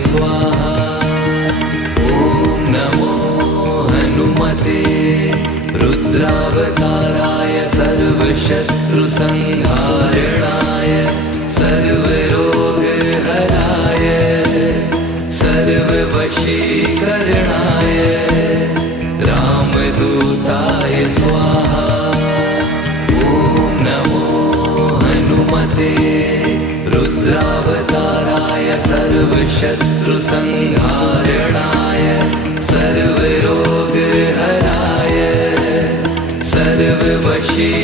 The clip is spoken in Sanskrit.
स्वाहा। ॐ नमो हनुमते रुद्रावताराय सर्वशत्रुसंहारणाय सर्वरोगहराय सर्ववशीकरणाय रामदूताय स्वाहा। ॐ नमो हनुमते रुद्रावताराय सर्वशत्रुसंहारणाय सर्वरोगहराय सर्ववशीकरणाय